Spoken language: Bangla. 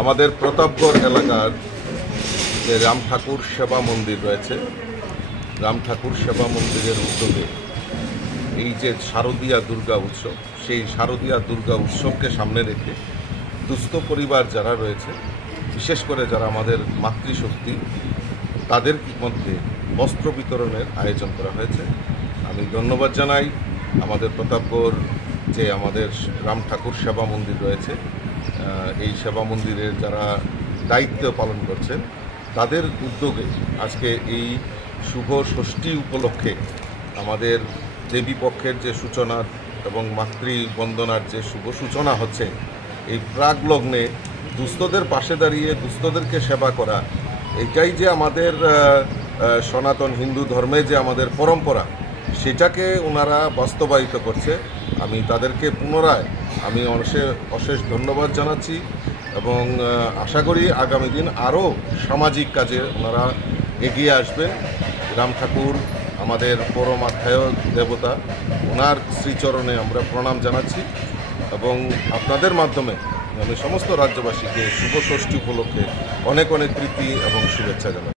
আমাদের প্রতাপগড় এলাকার যে রাম ঠাকুর সেবা মন্দির রয়েছে, রাম ঠাকুর সেবা মন্দিরের উদ্যোগে এই যে শারদীয়া দুর্গা উৎসব, সেই শারদীয়া দুর্গা উৎসবকে সামনে রেখে দুস্থ পরিবার যারা রয়েছে, বিশেষ করে যারা আমাদের মাতৃশক্তি, তাদের মধ্যে বস্ত্র বিতরণের আয়োজন করা হয়েছে। আমি ধন্যবাদ জানাই আমাদের প্রতাপগড় যে আমাদের রাম ঠাকুর সেবা মন্দির রয়েছে, এই সেবা মন্দিরের যারা দায়িত্ব পালন করছেন তাদের উদ্যোগে আজকে এই শুভ ষষ্ঠী উপলক্ষে আমাদের দেবী পক্ষের যে সূচনা এবং মাতৃবন্দনার যে শুভ সূচনা হচ্ছে, এই প্রাক লগ্নে দুস্থদের পাশে দাঁড়িয়ে দুস্থদেরকে সেবা করা, এটাই যে আমাদের সনাতন হিন্দু ধর্মে যে আমাদের পরম্পরা, সেটাকে ওনারা বাস্তবায়িত করছে। আমি তাদেরকে পুনরায় অশেষ ধন্যবাদ জানাচ্ছি এবং আশা করি আগামী দিন আরও সামাজিক কাজে ওনারা এগিয়ে আসবেন। রাম ঠাকুর আমাদের পরমাধ্যায় দেবতা, ওনার শ্রীচরণে আমরা প্রণাম জানাচ্ছি এবং আপনাদের মাধ্যমে আমি সমস্ত রাজ্যবাসীকে শুভ ষষ্ঠী উপলক্ষে অনেক অনেক প্রীতি এবং শুভেচ্ছা জানাই।